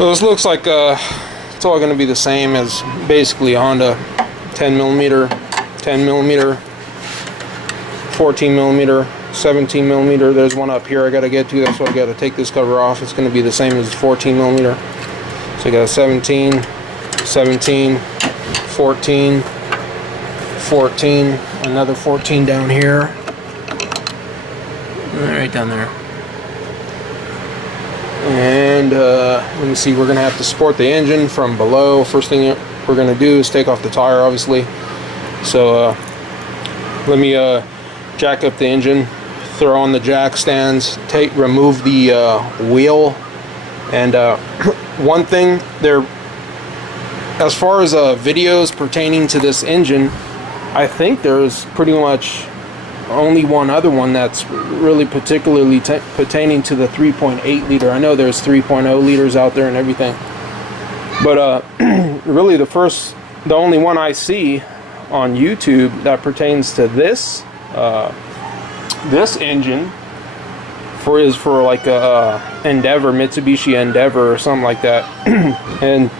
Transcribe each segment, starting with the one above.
So this looks like it's all going to be the same as basically a Honda 10 millimeter, 10 millimeter, 14 millimeter, 17 millimeter. There's one up here I got to get to. That's why I got to take this cover off. It's going to be the same as 14 millimeter. So you got a 17, 17, 14, 14, another 14 down here. Right down there. And let me see, we're going to have to support the engine from below. First thing we're going to do is take off the tire, obviously. So let me jack up the engine, throw on the jack stands, remove the wheel. And one thing there, as far as videos pertaining to this engine, I think there's pretty much only one other one that's really particularly pertaining to the 3.8 liter. I know there's 3.0 liters out there and everything, but really the only one I see on YouTube that pertains to this this engine is for like a Endeavor, Mitsubishi Endeavor or something like that. And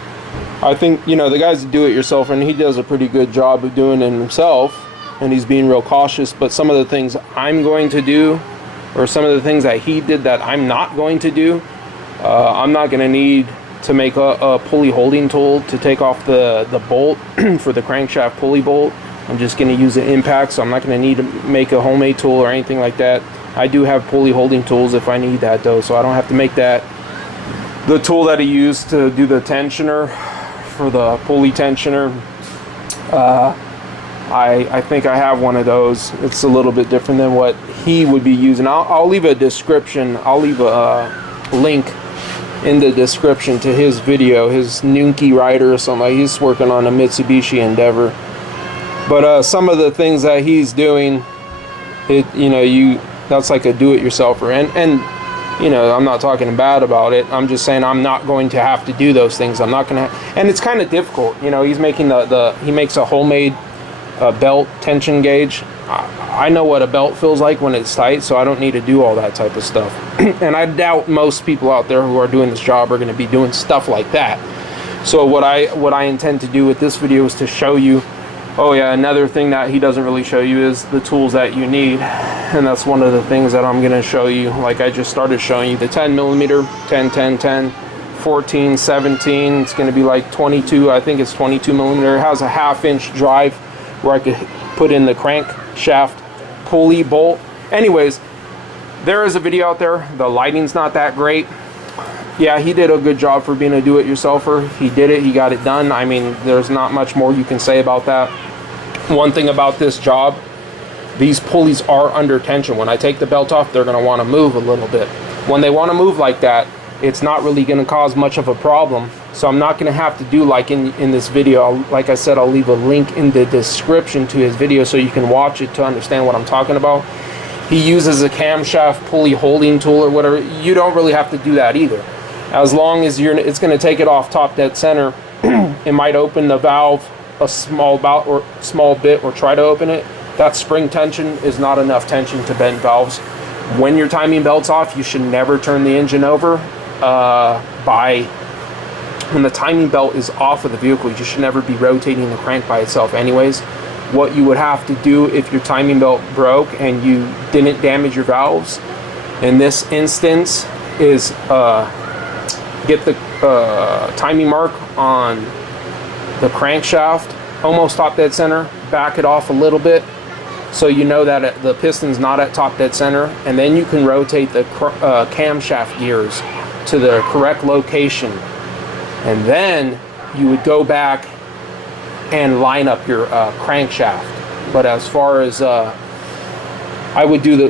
I think, you know, the guy's a do-it-yourself, and he does a pretty good job of doing it himself, and he's being real cautious. But some of the things I'm going to do, or some of the things that he did that I'm not going to do, I'm not going to need to make a pulley holding tool to take off the bolt for the crankshaft pulley bolt. I'm just going to use an impact, so I'm not going to need to make a homemade tool or anything like that. I do have pulley holding tools if I need that though, so I don't have to make that. The tool that he used to do the tensioner, for the pulley tensioner, I think I have one of those. It's a little bit different than what he would be using. I'll leave a description, I'll leave a link in the description to his video, his Nunki rider or something. He's working on a Mitsubishi Endeavor. But some of the things that he's doing, that's like a do-it-yourselfer. And you know, I'm not talking bad about it. I'm just saying I'm not going to have to do those things. I'm not going to, and it's kind of difficult. You know, he's making he makes a homemade belt tension gauge. I know what a belt feels like when it's tight, so I don't need to do all that type of stuff. And I doubt most people out there who are doing this job are going to be doing stuff like that. So what I intend to do with this video is to show you. Oh yeah, another thing that he doesn't really show you is the tools that you need, and that's one of the things that I'm going to show you. Like I just started showing you the 10 millimeter, 10, 10, 10, 14, 17. It's going to be like 22. I think it's 22 millimeter. It has a 1/2 inch drive where I could put in the crankshaft pulley bolt. Anyways, there is a video out there. The lighting's not that great. Yeah, he did a good job for being a do-it-yourselfer. He did it, he got it done. I mean, there's not much more you can say about that. One thing about this job, these pulleys are under tension. When I take the belt off, they're gonna wanna move a little bit. When they wanna move like that, it's not really gonna cause much of a problem. So I'm not gonna have to do like in this video. Like I said, I'll leave a link in the description to his video so you can watch it to understand what I'm talking about. He uses a camshaft pulley holding tool or whatever. You don't really have to do that either. As long as it's going to take it off top dead center. It might open the valve a small bit or try to open it. That spring tension is not enough tension to bend valves. When your timing belt's off, you should never turn the engine over. When the timing belt is off of the vehicle, you should never be rotating the crank by itself anyways. What you would have to do if your timing belt broke and you didn't damage your valves, in this instance, is get the timing mark on the crankshaft, almost top dead center, back it off a little bit so you know that the piston's not at top dead center, and then you can rotate the camshaft gears to the correct location, and then you would go back and line up your crankshaft. But as far as I would do the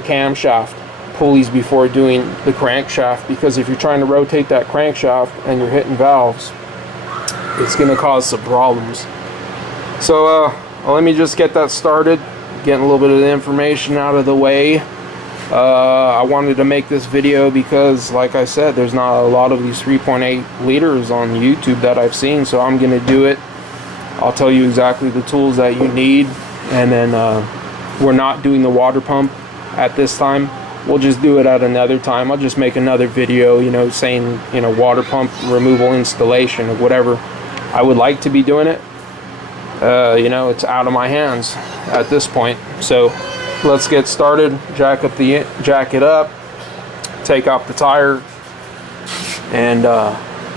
camshaft pulleys before doing the crankshaft, because if you're trying to rotate that crankshaft and you're hitting valves, it's going to cause some problems. So let me just get that started, getting a little bit of the information out of the way. I wanted to make this video because, like I said, there's not a lot of these 3.8 liters on YouTube that I've seen, so I'm going to do it. I'll tell you exactly the tools that you need, and then we're not doing the water pump at this time. we'll just do it at another time. I'll just make another video, you know, saying, you know, water pump removal installation or whatever. I would like to be doing it. You know, it's out of my hands at this point. So let's get started. Jack it up, take off the tire, and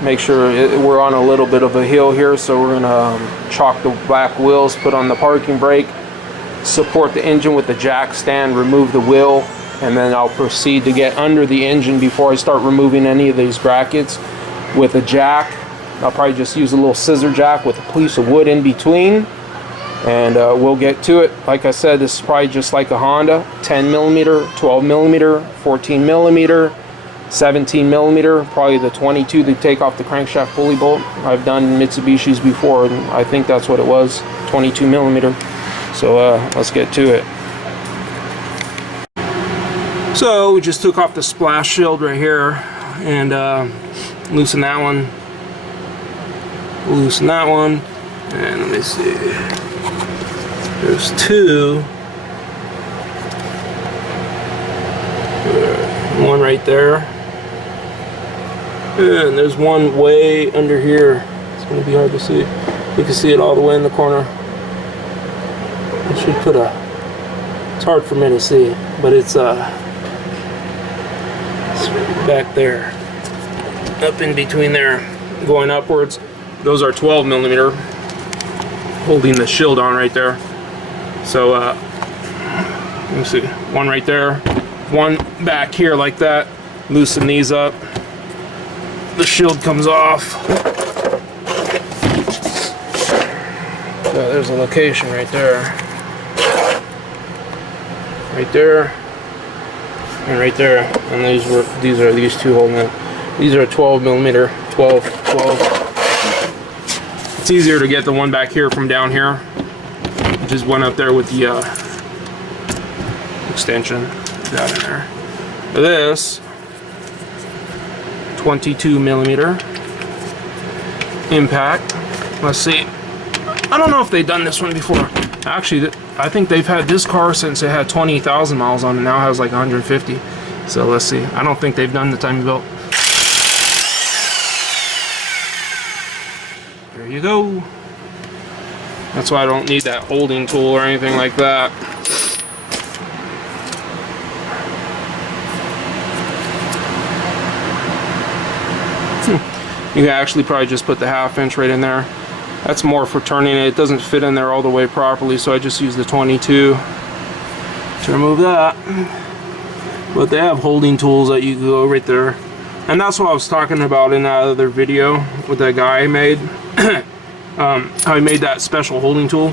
make sure we're on a little bit of a hill here. So we're gonna chalk the back wheels, put on the parking brake, support the engine with the jack stand, remove the wheel, and then I'll proceed to get under the engine before I start removing any of these brackets with a jack. I'll probably just use a little scissor jack with a piece of wood in between, and we'll get to it. Like I said, this is probably just like a Honda, 10 millimeter, 12 millimeter, 14 millimeter, 17 millimeter, probably the 22 to take off the crankshaft pulley bolt. I've done Mitsubishis before, and I think that's what it was, 22 millimeter. So let's get to it. So we just took off the splash shield right here and loosen that one. Loosen that one, and let me see. There's two. One right there, and there's one way under here. It's going to be hard to see. You can see it all the way in the corner. I should put a. It's hard for me to see, but it's back there, up in between there, going upwards. Those are 12 millimeter, holding the shield on right there. So let me see, one right there, one back here like that. Loosen these up. The shield comes off. So there's a location right there. Right there. And right there. And these are these two holding it. These are 12 millimeter, 12. It's easier to get the one back here from down here. Just went up there with the extension. That in there. This 22 millimeter impact. Let's see. I don't know if they've done this one before. Actually, I think they've had this car since it had 20,000 miles on it. Now it has like 150. So let's see. I don't think they've done the timing belt. There you go. That's why I don't need that holding tool or anything like that. You can actually probably just put the 1/2 inch right in there. That's more for turning it. It doesn't fit in there all the way properly, so I just use the 22 to remove that. But they have holding tools that you can go right there. And that's what I was talking about in that other video with that guy I made. How he made that special holding tool.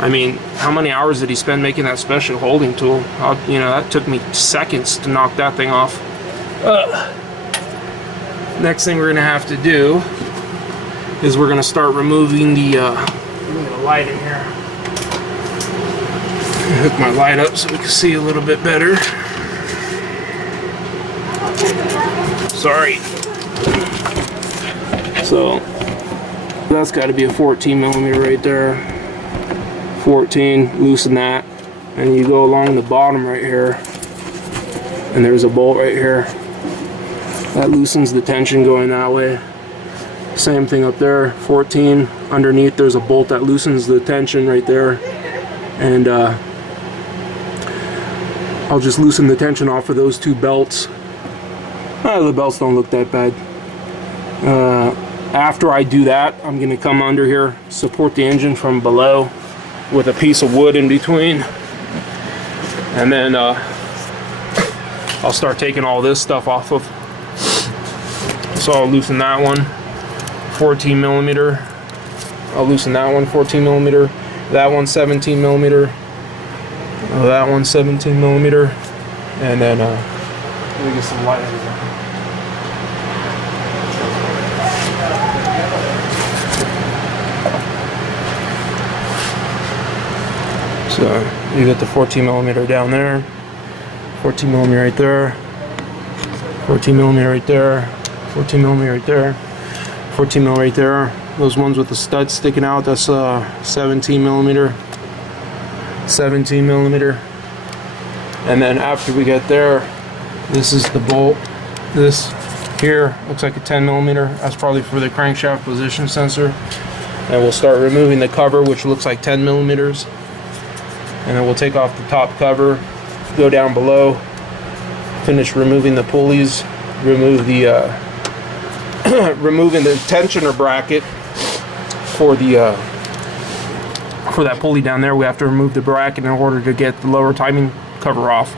I mean, how many hours did he spend making that special holding tool? You know, that took me seconds to knock that thing off. Next thing we're gonna have to do is we're gonna start removing the light in here. Hook my light up so we can see a little bit better. Sorry. So that's got to be a 14 millimeter right there. 14, loosen that, and you go along the bottom right here, and there's a bolt right here that loosens the tension going that way. Same thing up there, 14. Underneath there's a bolt that loosens the tension right there, and I'll just loosen the tension off of those two belts. The belts don't look that bad. After I do that, I'm going to come under here, support the engine from below with a piece of wood in between, and then I'll start taking all this stuff off of. So I'll loosen that one, 14 millimeter. I'll loosen that one, 14 millimeter. That one, 17 millimeter. That one, 17 millimeter. And then let me get some light over there. So you get the 14 millimeter down there, 14 millimeter right there, 14 millimeter right there, 14 millimeter right there, 14 mil right there. Those ones with the studs sticking out, that's 17 millimeter, 17 millimeter. And then after we get there, This is the bolt. This here looks like a 10mm. That's probably for the crankshaft position sensor. And we'll start removing the cover, which looks like 10mm. And then we'll take off the top cover, go down below, finish removing the pulleys, remove the removing the tensioner bracket for the for that pulley down there. We have to remove the bracket in order to get the lower timing cover off,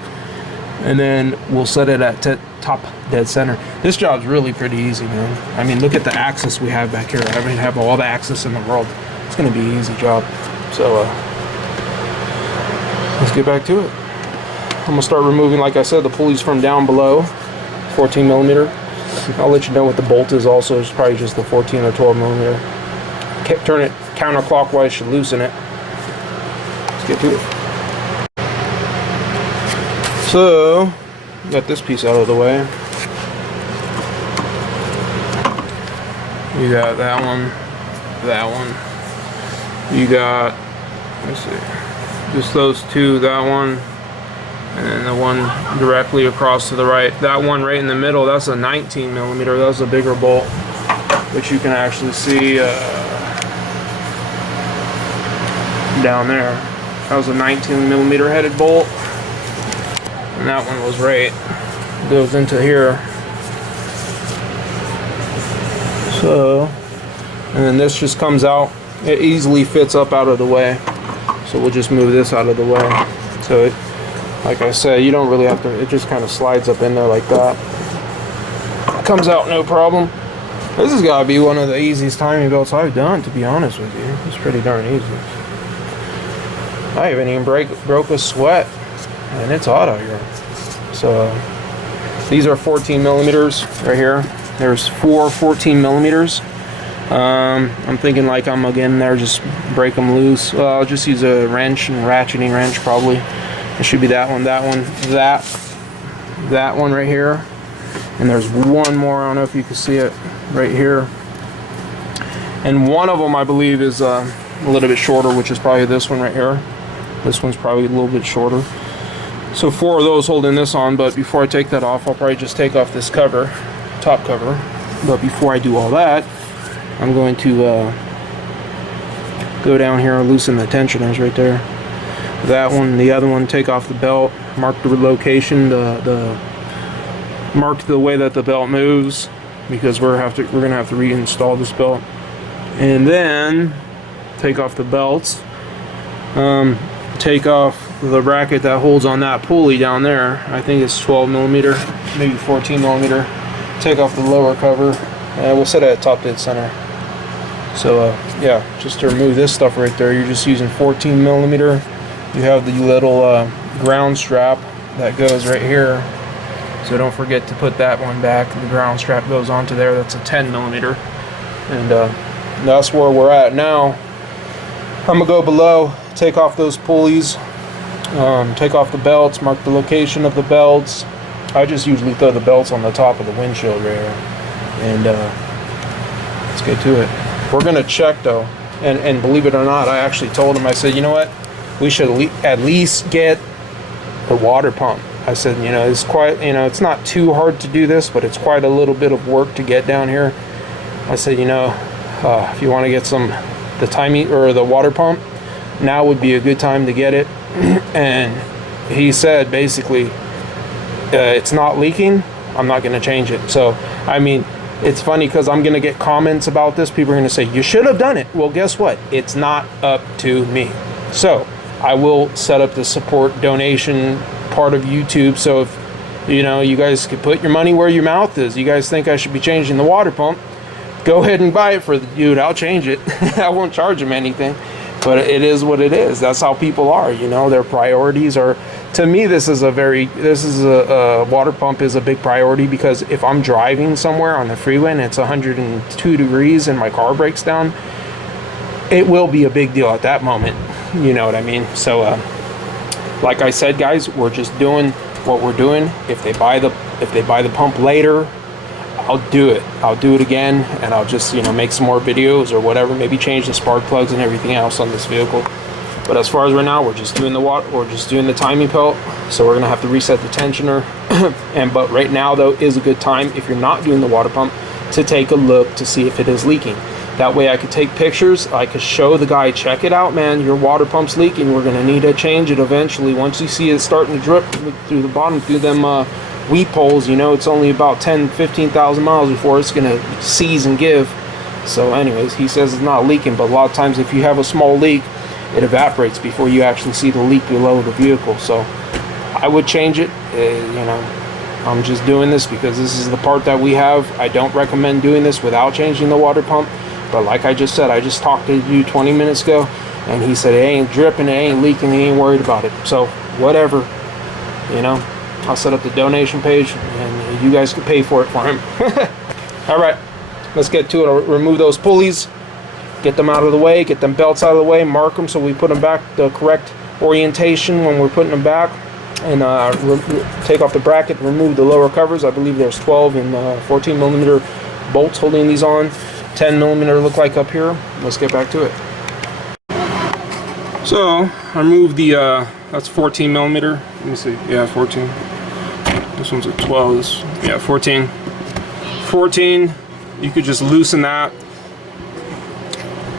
and then we'll set it at top dead center. This job's really pretty easy, man. I mean, look at the axis we have back here. I mean, have all the axis in the world. It's gonna be an easy job. So let's get back to it. I'm gonna start removing, like I said, the pulleys from down below, 14mm. I'll let you know what the bolt is also. It's probably just the 14 or 12mm. Turn it counterclockwise, should loosen it. Let's get to it. So, got this piece out of the way. You got that one, that one. You got, let's see, just those two, that one, and then the one directly across to the right. That one right in the middle, that's a 19mm. That's a bigger bolt, which you can actually see down there. That was a 19mm headed bolt, and that one was right, goes into here. So, and then this just comes out. It easily fits up out of the way, so we'll just move this out of the way. So it, like I said, you don't really have to, it just kind of slides up in there like that. Comes out no problem. This has got to be one of the easiest timing belts I've done, to be honest with you. It's pretty darn easy. I haven't even broke a sweat, and it's hot out here. So these are 14mm right here. There's 4 14mm. I'm thinking like I'm again there, just break them loose. I'll just use a wrench, and ratcheting wrench probably. It should be that one, that one right here. And there's one more, I don't know if you can see it, right here. And one of them I believe is a little bit shorter, which is probably this one right here. This one's probably a little bit shorter. So 4 of those holding this on, but before I take that off, I'll probably just take off this cover, top cover. But before I do all that, I'm going to go down here and loosen the tensioners right there. That one, the other one, take off the belt, mark the location, mark the way that the belt moves, because we're gonna have to reinstall this belt. And then take off the belts. Take off the bracket that holds on that pulley down there. I think it's 12mm, maybe 14mm. Take off the lower cover, and we'll set it at top dead center. So yeah, just to remove this stuff right there, you're just using 14mm. You have the little ground strap that goes right here, so don't forget to put that one back. The ground strap goes onto there. That's a 10mm, and that's where we're at now. I'm gonna go below, take off those pulleys, take off the belts, mark the location of the belts. I just usually throw the belts on the top of the windshield right here, and let's get to it. We're gonna check though, and believe it or not, I actually told him, I said, you know what, we should at least get the water pump. I said, you know, it's quite, you know, it's not too hard to do this, but it's quite a little bit of work to get down here. I said, you know, if you want to get the timing or the water pump, now would be a good time to get it. And he said basically, it's not leaking, I'm not going to change it. So I mean, it's funny because I'm going to get comments about this. People are going to say, you should have done it. Well, guess what? It's not up to me. So I will set up the support donation part of YouTube. So if, you know, you guys could put your money where your mouth is. You guys think I should be changing the water pump, go ahead and buy it for the dude. I'll change it. I won't charge him anything, but it is what it is. That's how people are, you know, their priorities are. To me, this is a water pump is a big priority, because if I'm driving somewhere on the freeway and it's 102 degrees and my car breaks down, it will be a big deal at that moment. You know what I mean? So, like I said, guys, we're just doing what we're doing. If they buy the pump later, I'll do it. I'll do it again, and I'll just, you know, make some more videos or whatever. Maybe change the spark plugs and everything else on this vehicle. But as far as right now, we're just doing the water, we're just doing the timing pelt. So we're gonna have to reset the tensioner. But right now though is a good time, if you're not doing the water pump, to take a look to see if it is leaking. That way I could take pictures, I could show the guy, check it out, man, your water pump's leaking, we're gonna need to change it eventually. Once you see it starting to drip through the bottom, through them weep holes, you know, it's only about 10-15,000 miles before it's gonna seize and give. So anyways, he says it's not leaking, but a lot of times if you have a small leak, it evaporates before you actually see the leak below the vehicle. So I would change it. You know, I'm just doing this because this is the part that we have. I don't recommend doing this without changing the water pump. But like I just said, I just talked to you 20 minutes ago, and he said it ain't dripping, it ain't leaking, he ain't worried about it. So whatever, you know, I'll set up the donation page, and you guys can pay for it for him. All right, let's get to it. I'll remove those pulleys, get them out of the way, get them belts out of the way, mark them so we put them back the correct orientation when we're putting them back, and take off the bracket, remove the lower covers. I believe there's 12 and 14 millimeter bolts holding these on. 10 millimeter look like up here. Let's get back to it. So I removed the that's 14 millimeter. Let me see. Yeah, 14. This one's a 12. This, yeah, 14. 14. You could just loosen that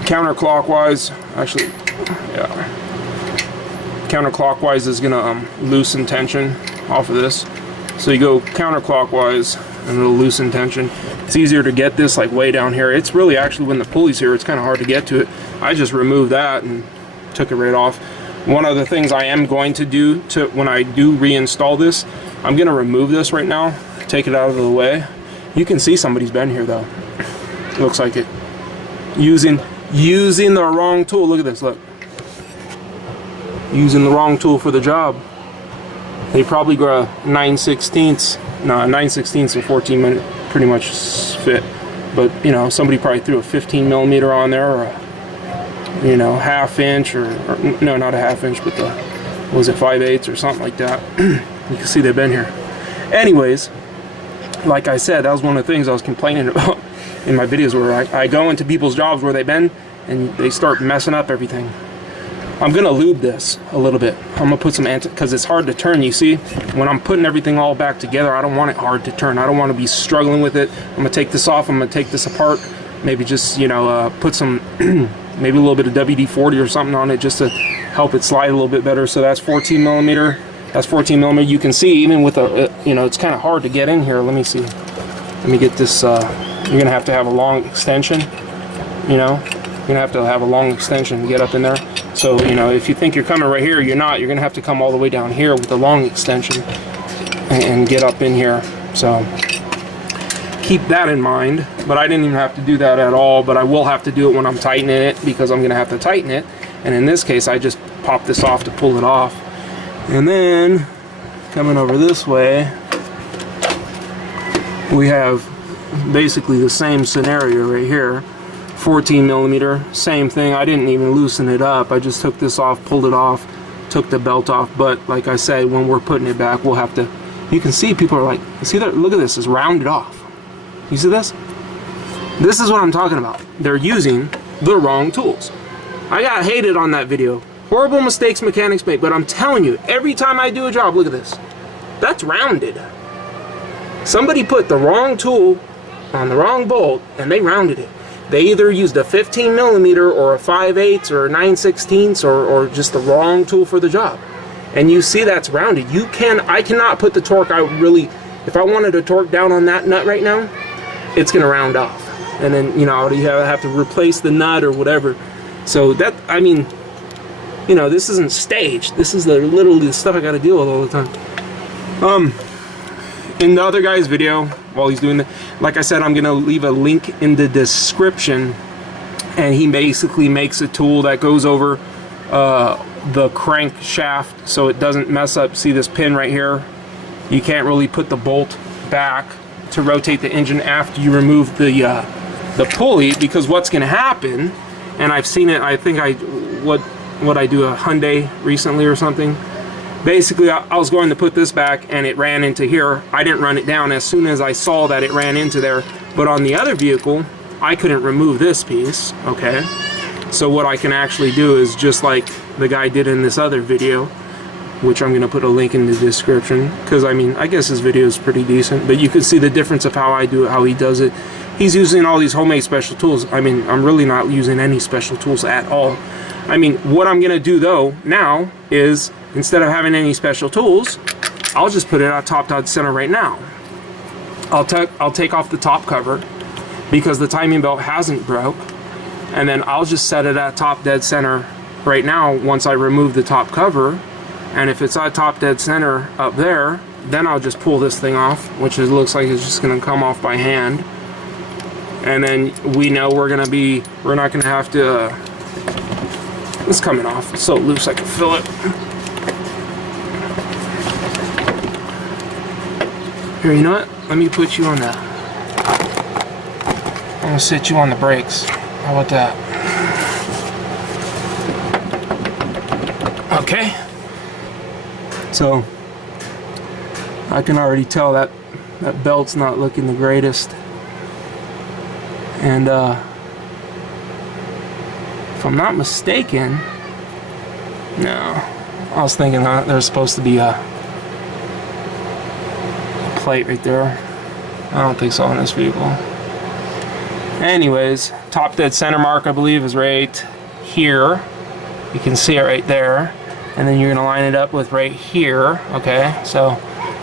counterclockwise. Actually, yeah. Counterclockwise is gonna loosen tension off of this. So you go counterclockwise and it'll loosen tension. It's easier to get this like way down here. It's really actually when the pulley's here, it's kind of hard to get to it. I just removed that and took it right off. One of the things I am going to do when I do reinstall this, I'm gonna remove this right now, take it out of the way. You can see somebody's been here though. Looks like it. Using the wrong tool. Look at this, look. Using the wrong tool for the job. They probably go a 9/16. No, 9/16 and 14 minute pretty much fit. But you know, somebody probably threw a 15 millimeter on there, or a, you know, ½ inch, or no, not a ½ inch, but the, what was it, 5/8 or something like that. You can see they've been here. Anyways, like I said, that was one of the things I was complaining about in my videos, where I go into people's jobs where they've been and they start messing up everything. I'm gonna lube this a little bit. I'm gonna put some because it's hard to turn, you see. When I'm putting everything all back together, I don't want it hard to turn. I don't want to be struggling with it. I'm gonna take this off, I'm gonna take this apart, maybe just, you know, put some, maybe a little bit of WD-40 or something on it just to help it slide a little bit better. So that's 14 millimeter. That's 14 millimeter. You can see even with a, you know, it's kind of hard to get in here. Let me see. Let me get this, you're gonna have to have a long extension, you know. You're gonna have to have a long extension to get up in there. So, you know, if you think you're coming right here, you're not. You're gonna have to come all the way down here with a long extension and get up in here. So keep that in mind. But I didn't even have to do that at all, but I will have to do it when I'm tightening it, because I'm gonna have to tighten it. And in this case, I just pop this off to pull it off. And then coming over this way, we have basically the same scenario right here. 14 millimeter, same thing. I didn't even loosen it up. I just took this off, pulled it off, took the belt off. But like I said, when we're putting it back, we'll have to, you can see people are like, see that, look at this, it's rounded off. You see this? This is what I'm talking about. They're using the wrong tools. I got hated on that video. Horrible mistakes mechanics make, but I'm telling you, every time I do a job, look at this. That's rounded. Somebody put the wrong tool on the wrong bolt and they rounded it. They either used a 15 millimeter or a 5/8 or a 9/16 or just the wrong tool for the job. And you see that's rounded. I cannot put the torque, if I wanted to torque down on that nut right now, it's gonna round off. And then, you know, you have to replace the nut or whatever. So that, I mean, you know, this isn't staged. This is literally the stuff I gotta deal with all the time. In the other guy's video, while he's doing that, like I said, I'm gonna leave a link in the description, and he basically makes a tool that goes over the crank shaft so it doesn't mess up. See this pin right here? You can't really put the bolt back to rotate the engine after you remove the pulley, because what's gonna happen, and I've seen it, I think what I do a Hyundai recently or something. Basically, I was going to put this back and it ran into here. I didn't run it down as soon as I saw that it ran into there. But on the other vehicle, I couldn't remove this piece, okay? So what I can actually do is just like the guy did in this other video, which I'm going to put a link in the description, because I mean, I guess his video is pretty decent, but you can see the difference of how I do it, how he does it. He's using all these homemade special tools. I mean, I'm really not using any special tools at all. I mean, what I'm going to do though now is, instead of having any special tools, I'll just put it at top dead center right now. I'll take off the top cover because the timing belt hasn't broke, and then I'll just set it at top dead center right now once I remove the top cover. And if it's at top dead center up there, then I'll just pull this thing off, which looks like it's just going to come off by hand. And then we know we're not going to have to, it's coming off. It's so loose I can feel it. Here, you know what? Let me put you on the, I'm going to sit you on the brakes. How about that? Okay. So I can already tell that that belt's not looking the greatest, and if I'm not mistaken, no, I was thinking that there's supposed to be a plate right there. I don't think so on this vehicle. Anyways, top dead center mark I believe is right here. You can see it right there. And then you're going to line it up with right here. Okay, so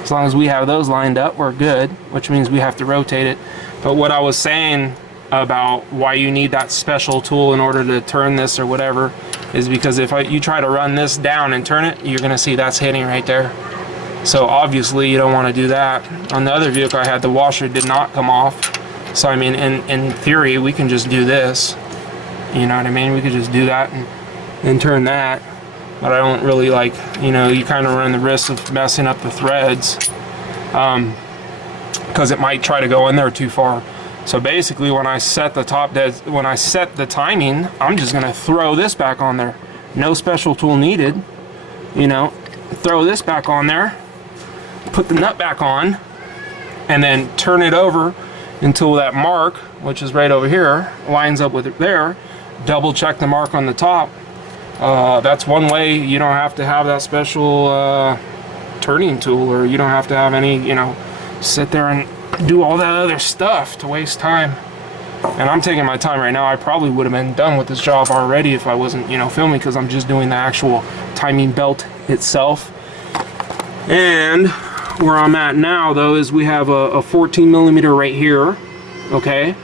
as long as we have those lined up, we're good, which means we have to rotate it. But what I was saying about why you need that special tool in order to turn this or whatever is because if you try to run this down and turn it, you're going to see that's hitting right there. So obviously you don't want to do that. On the other vehicle I had, the washer did not come off. So I mean, in theory, we can just do this. You know what I mean? We could just do that and turn that. But I don't really like, you know, you kind of run the risk of messing up the threads because it might try to go in there too far. So basically when I set the when I set the timing, I'm just going to throw this back on there. No special tool needed. You know, throw this back on there, put the nut back on, and then turn it over until that mark, which is right over here, lines up with it there. Double check the mark on the top. That's one way you don't have to have that special turning tool, or you don't have to have any, you know, sit there and do all that other stuff to waste time. And I'm taking my time right now. I probably would have been done with this job already if I wasn't, you know, filming, because I'm just doing the actual timing belt itself. And where I'm at now though is we have a 14 millimeter right here, okay,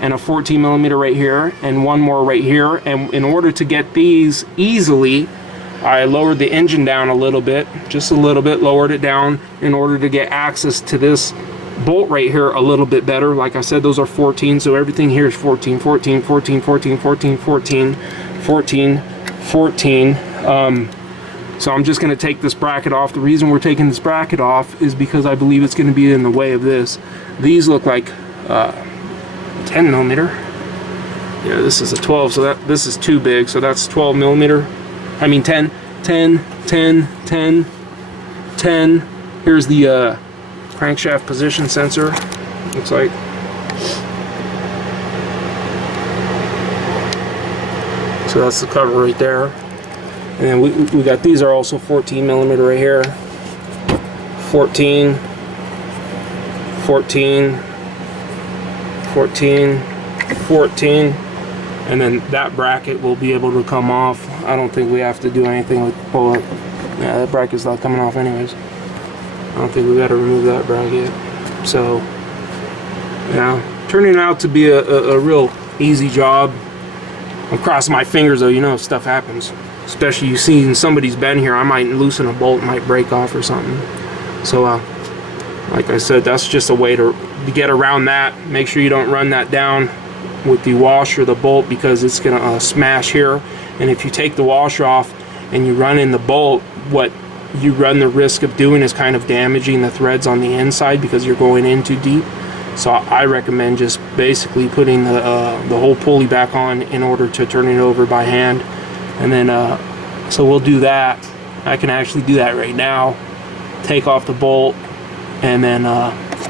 and a 14 millimeter right here, and one more right here. And in order to get these easily, I lowered the engine down a little bit, just a little bit, lowered it down in order to get access to this bolt right here a little bit better. Like I said, those are 14, so everything here is 14, 14, 14, 14, 14, 14, 14, 14. So I'm just going to take this bracket off. The reason we're taking this bracket off is because I believe it's going to be in the way of this. These look like 10 millimeter. Yeah, this is a 12, so this is too big, so that's 12 millimeter. I mean 10, 10, 10, 10, 10. Here's the crankshaft position sensor, looks like. So that's the cover right there. And then we got, these are also 14 millimeter right here. 14, 14, 14, 14, and then that bracket will be able to come off. I don't think we have to do anything with pull it. Yeah, that bracket's not coming off anyways. I don't think we got to remove that bracket. So, yeah, turning out to be a real easy job. I'm crossing my fingers though, you know, stuff happens. Especially you see somebody's been here, I might loosen a bolt, might break off or something. So, like I said, that's just a way to get around that. Make sure you don't run that down with the washer, the bolt, because it's gonna smash here. And if you take the washer off and you run in the bolt, what you run the risk of doing is kind of damaging the threads on the inside because you're going in too deep. So I recommend just basically putting the whole pulley back on in order to turn it over by hand. And then so we'll do that. I can actually do that right now. Take off the bolt, and then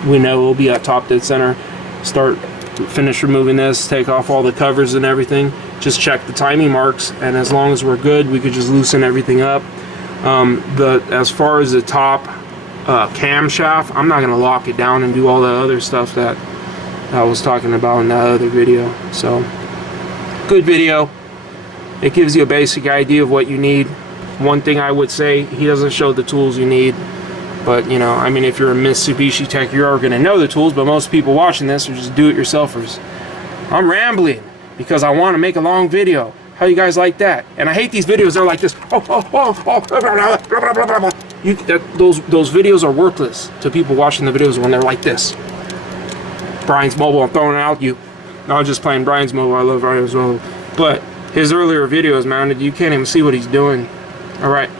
we know we'll be at top dead center. Finish removing this, take off all the covers and everything, just check the timing marks, and as long as we're good, we could just loosen everything up. As far as the top camshaft, I'm not gonna lock it down and do all the other stuff that I was talking about in that other video. So, good video. It gives you a basic idea of what you need. One thing I would say, he doesn't show the tools you need, but you know, I mean, if you're a Mitsubishi tech, you're gonna know the tools, but most people watching this are just do-it-yourselfers. I'm rambling because I want to make a long video. How you guys like that? And I hate these videos. They're like this. Those videos are worthless to people watching the videos when they're like this. Brian's mobile. I'm throwing it out you. No, I'm just playing Brian's mobile. I love Brian's mobile. But his earlier videos, man, you can't even see what he's doing. All right.